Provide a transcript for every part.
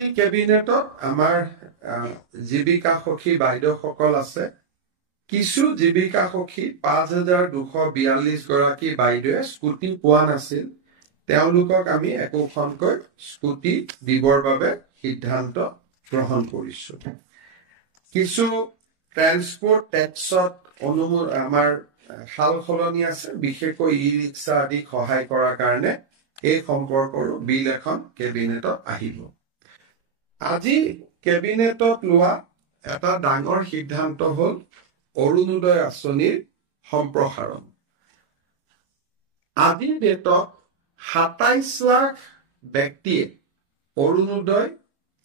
কেবিনেটত আমাৰ জীৱিকা সখী বাইদেউসকল আছে। কিছু জীৱিকা সখী ৫,২৪২ গৰাকী বাইদেৱে স্কুটি পোৱা নাছিল। তেওঁলোকক আমি একোখনকৈ স্কুটি দিবৰ বাবে সিদ্ধান্ত গ্ৰহণ কৰিছো। কিছু ট্ৰান্সপোৰ্ট টেক্সত আমাৰ সাল সলনি আছে, বিশেষকৈ ই ৰিক্সা আদি সহায় কৰাৰ কাৰণে এই সম্পৰ্কৰো বিল এখন কেবিনেটত আহিব। আজি কেবিনেটত লোৱা এটা ডাঙৰ সিদ্ধান্ত হ'ল অৰুণোদয় আঁচনিৰ সম্প্ৰসাৰণ। আজিৰ ডেটত ২৭ লাখ ব্যক্তিয়ে অৰুণোদয়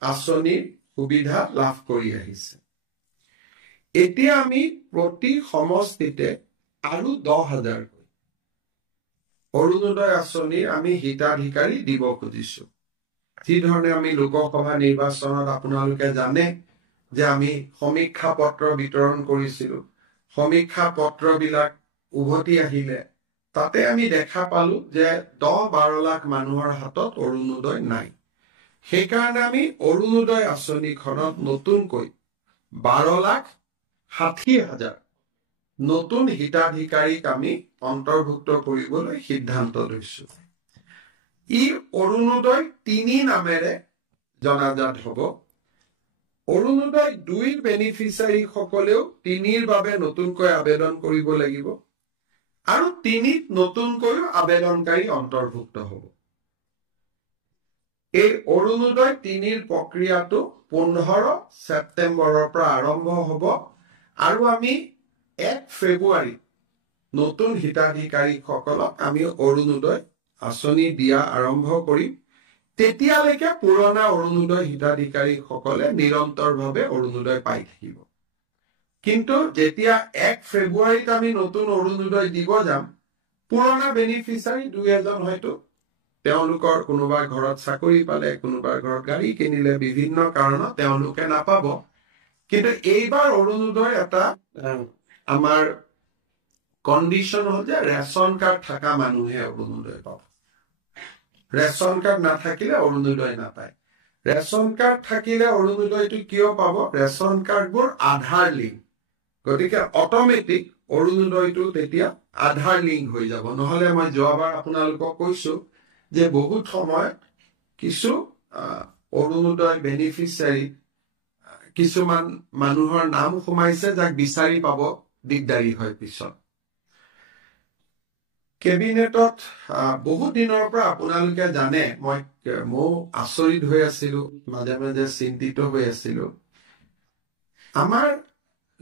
আঁচনিৰ সুবিধা লাভ কৰি আহিছে। এতিয়া আমি প্ৰতি সমষ্টিতে আৰু ১০,০০০কৈ অৰুণোদয় আঁচনিৰ আমি হিতাধিকাৰী দিব খুজিছো। যিধৰণে আমি লোকসভা নিৰ্বাচনত আপোনালোকে জানে যে আমি সমীক্ষা পত্ৰ বিতৰণ কৰিছিলো। সমীক্ষা পত্ৰবিলাক উভতি আহিলে তাতে আমি দেখা পালো যে ১০-১২ লাখ মানুহৰ হাতত অৰুণোদয় নাই। সেইকাৰণে আমি অৰুণোদয় আঁচনিখনত নতুনকৈ ১২,৬০,০০০ নতুন হিতাধিকাৰীক আমি অন্তৰ্ভুক্ত কৰিবলৈ সিদ্ধান্ত লৈছো। ই অৰুণোদয় ৩ নামেৰে জনাজাত হ'ব। অৰুণোদয় ২ৰ বেনিফিচিয়াৰী সকলেও ৩ৰ বাবে নতুনকৈ আবেদন কৰিব লাগিব আৰু ৩ত নতুনকৈ আবেদনকাৰী অন্তৰ্ভুক্ত হ'ব। এই অৰুণোদয় ৩ৰ প্ৰক্ৰিয়াটো ১৫ ছেপ্টেম্বৰৰ পৰা আৰম্ভ হ'ব আৰু আমি ১ ফেব্ৰুৱাৰী নতুন হিতাধিকাৰীসকলক আমি অৰুণোদয় আঁচনি দিয়া আৰম্ভ কৰিম। তেতিয়ালৈকে পুৰণা অৰুণোদয় হিতাধিকাৰীসকলে নিৰন্তৰভাৱে অৰুণোদয় পাই থাকিব। কিন্তু যেতিয়া ১ ফেব্ৰুৱাৰীত আমি নতুন অৰুণোদয় দিব যাম, পুৰণা বেনিফিচিয়াৰী ২-এজন হয়তো তেওঁলোকৰ কোনোবা ঘৰত চাকৰি পালে, কোনোবা ঘৰত গাড়ী কিনিলে, বিভিন্ন কাৰণত তেওঁলোকে নাপাব। কিন্তু এইবাৰ অৰুণোদয় এটা আমাৰ কণ্ডিশ্যন হ'ল যে ৰেচন কাৰ্ড থকা মানুহে অৰুণোদয় পাব। ৰেচন কাৰ্ড নাথাকিলে অৰুণোদয় নাপায়। ৰেচন কাৰ্ড থাকিলে অৰুণোদয়টো কিয় পাব? ৰেচন কাৰ্ডবোৰ আধাৰ লিংক, গতিকে অট'মেটিক অৰুণোদয়টো তেতিয়া আধাৰ লিংক হৈ যাব। নহলে মই যোৱাবাৰ আপোনালোকক কৈছো যে বহুত সময়ত কিছু অৰুণোদয় বেনিফিচিয়াৰী কিছুমান মানুহৰ নাম সোমাইছে যাক বিচাৰি পাব দিগদাৰী হয় পিছত। কেবিনেটত বহুত দিনৰ পৰা আপোনালোকে জানে ময়ো আচৰিত হৈ আছিলো, মাজে মাজে চিন্তিত হৈ আছিলো। আমাৰ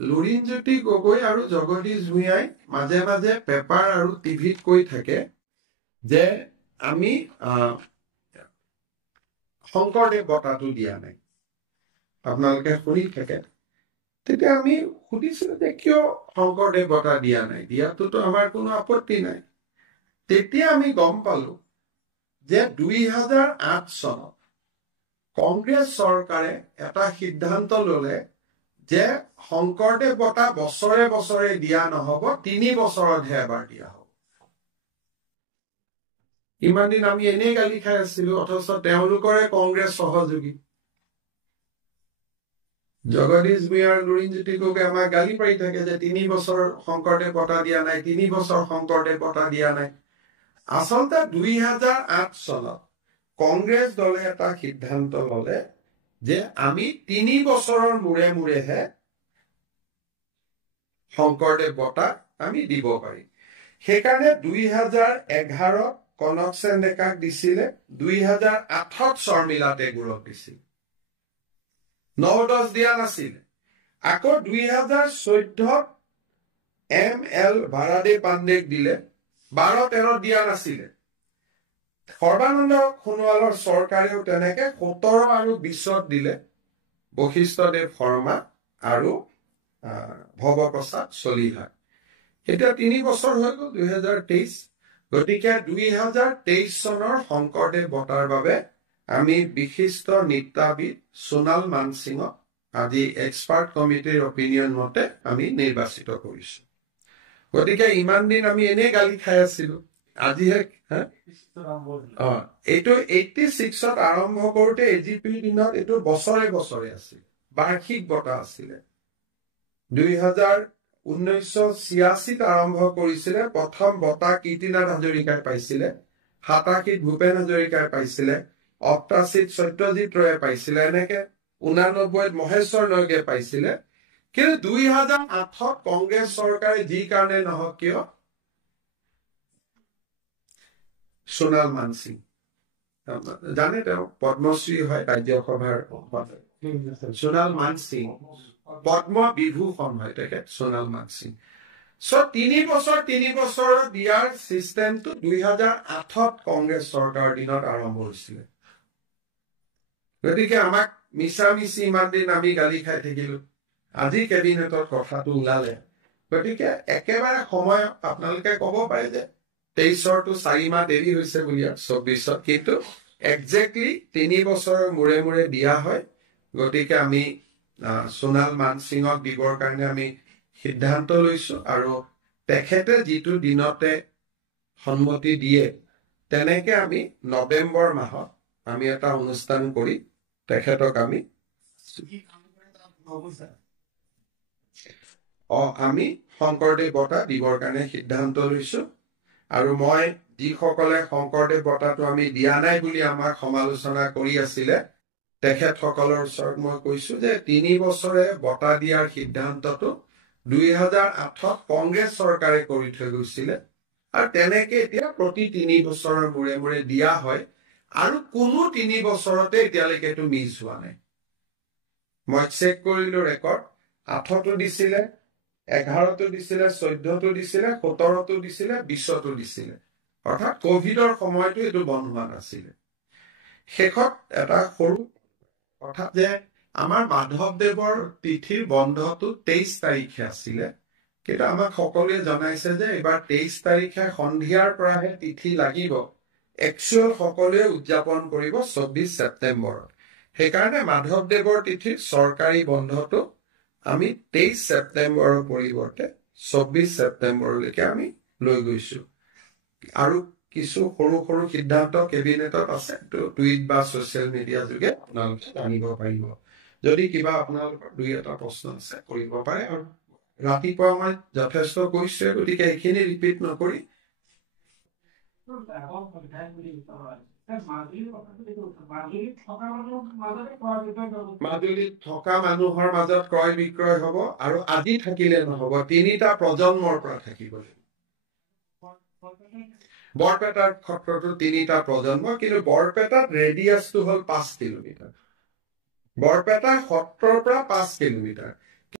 লুৰিণজ্যোতি গগৈ আৰু জগদীশ ভূঞাই মাজে মাজে পেপাৰ আৰু টিভিত কৈ থাকে যে আমি শংকৰদেৱ বঁটাটো দিয়া নাই। আপোনালোকে শুনি থাকে। তেতিয়া আমি সুধিছিলো যে কিয় শংকৰদেৱ বঁটা দিয়া নাই? দিয়াটোতো আমাৰ কোনো আপত্তি নাই। তেতিয়া আমি গম পালো যে ২০০৮ চনত কংগ্ৰেছ চৰকাৰে এটা সিদ্ধান্ত ললে যে শংকৰদেৱ বঁটা বছৰে বছৰে দিয়া নহব, ৩ বছৰতহে এবাৰ দিয়া হ'ব। ইমান দিন আমি এনেই গালি খাই আছিলো, অথচ তেওঁলোকৰে কংগ্ৰেছ সহযোগী জগদীশ ভূঞা আৰু লুৰিণজ্যোতি গগৈ আমাক গালি পাৰি থাকে যে ৩ বছৰ শংকৰদেৱ বঁটা দিয়া নাই, ৩ বছৰ শংকৰদেৱ বঁটা দিয়া নাই। আচলতে ২০০৮ চনত কংগ্ৰেছ দলে এটা সিদ্ধান্ত ললে যে আমি ৩ বছৰৰ মূৰে মূৰেহে শংকৰদেৱ বঁটা আমি দিব পাৰিম। সেইকাৰণে ২০১১ কনকসেন ডেকাক দিছিলে, ২০০৮ শৰ্মিলা টেগুৰক দিছিল, ৯-১০ দিয়া নাছিল। আকৌ ২০১৪ ML ভাৰাদে পাণ্ডেক দিলে, ১২-১৩ দিয়া নাছিলে। সৰ্বানন্দ সোণোৱালৰ চৰকাৰেও তেনেকে ১৭ আৰু ২০ দিলে, বশিষ্ঠদেৱ শৰ্মা আৰু ভৱপ্ৰসাদ চলিহা। এতিয়া ৩ বছৰ হৈ গ'ল, ২০২৩। গতিকে ২০২৩ চনৰ শংকৰদেৱ বঁটাৰ বাবে আমি বিশিষ্ট নৃত্যবিদ সোণাল মানসিঙক আজি এক্সপাৰ্ট কমিটিৰ অপিনিয়ন মতে আমি নিৰ্বাচিত কৰিছো। গতিকে ইমান দিন আমি এনেই গালি খাই আছিলো। আজিহে এইটো 86ত আৰম্ভ কৰোঁতে এজিপিৰ দিনত এইটো বছৰে বছৰে আছিল, বাৰ্ষিক বঁটা আছিলে। 1986ত আৰম্ভ কৰিছিলে। প্ৰথম বঁটা কীৰ্তিনাথ হাজৰিকাই পাইছিলে, 87ত ভূপেন হাজৰিকাই পাইছিলে, 88ত সত্যজিৎ ৰয়ে পাইছিলে, এনেকে 89ত মহেশ্বৰ নয়গে পাইছিলে। কিন্তু 2008ত কংগ্ৰেছ চৰকাৰে যি কাৰণে নহওক কিয় সোণাল মানসিং জানে, তেওঁ পদ্মশ্ৰী হয়, ৰাজ্যসভাৰ সোণাল মানসিং পদ্ম বিভূষণ হয় তেখেত সোণাল মানসিং। 3 বছৰ দিয়াৰ চিষ্টেমটো 2008ত কংগ্ৰেছ চৰকাৰৰ দিনত আৰম্ভ হৈছিলে। গতিকে আমাক মিছামিছি ইমান দিন আমি গালি খাই থাকিলো, আজি কেবিনেটত কথাটো ওলালে। গতিকে একেবাৰে সময় আপোনালোকে কব পাৰে যে 23ৰটো 4 মাহ দেৰি হৈছে বুলি, 24ত কিন্তু একজেক্টলি 3 বছৰৰ মূৰে মূৰে দিয়া হয়। গতিকে আমি সোণাল মানসিঙক দিবৰ কাৰণে আমি সিদ্ধান্ত লৈছো, আৰু তেখেতে যিটো দিনতে সন্মতি দিয়ে তেনেকে আমি নৱেম্বৰ মাহত আমি এটা অনুষ্ঠান কৰি তেখেতক আমি শংকৰদেৱ বঁটা দিবৰ কাৰণে সিদ্ধান্ত লৈছো। আৰু মই যিসকলে শংকৰদেৱ বঁটাটো আমি দিয়া নাই বুলি আমাক সমালোচনা কৰি আছিলে, তেখেতসকলৰ ওচৰত মই কৈছো যে 3 বছৰে বঁটা দিয়াৰ সিদ্ধান্তটো 2008ত কংগ্ৰেছ চৰকাৰে কৰি থৈ গৈছিলে, আৰু তেনেকে এতিয়া প্ৰতি 3 বছৰৰ মূৰে মূৰে দিয়া হয়, আৰু কোনো 3 বছৰতে এতিয়ালৈকে এইটো মিছ হোৱা নাই। মই চেক কৰিলো ৰেকৰ্ড, 8তো দিছিলে, 11তো দিছিলে, 14তো দিছিলে, 17তো দিছিলে, 20তো দিছিলে। অৰ্থাৎ কভিডৰ সময়তো এইটো বন্ধ হোৱা নাছিলে। শেষত এটা সৰু কথা যে আমাৰ মাধৱদেৱৰ তিথিৰ বন্ধটো 23 তাৰিখে আছিলে, কিন্তু আমাক সকলোৱে জনাইছে যে এইবাৰ 23 তাৰিখে সন্ধিয়াৰ পৰাহে তিথি লাগিব, একচুৱেল সকলোৱে উদযাপন কৰিব 24 ছেপ্টেম্বৰত। সেইকাৰণে মাধৱদেৱৰ তিথিৰ চৰকাৰী বন্ধটো আমি 23 ছেপ্টেম্বৰৰ পৰিৱৰ্তে 24 ছেপ্টেম্বৰলৈকে আমি লৈ গৈছো। আৰু কিছু সৰু সৰু সিদ্ধান্ত কেবিনেটত আছে, টুইট বা ছচিয়েল মিডিয়া যোগে আপোনালোকে জানিব পাৰিব। যদি কিবা আপোনালোকৰ 2-এটা প্ৰশ্ন আছে কৰিব পাৰে। আৰু ৰাতিপুৱা মই যথেষ্ট কৈছোৱে, গতিকে এইখিনি ৰিপিট নকৰি মাজুলীত থকা মানুহৰ মাজত ক্ৰয় বিক্ৰয় হব, আৰু আজি থাকিলে নহব, 3টা প্ৰজন্মৰ পৰা থাকিব লাগিব। বৰপেটাৰ ক্ষেত্ৰতো 3টা প্ৰজন্ম, কিন্তু বৰপেটাত ৰেডিয়াছটো হল 5 কিলোমিটাৰ, বৰপেটা সত্ৰৰ পৰা 5 কিলোমিটাৰ।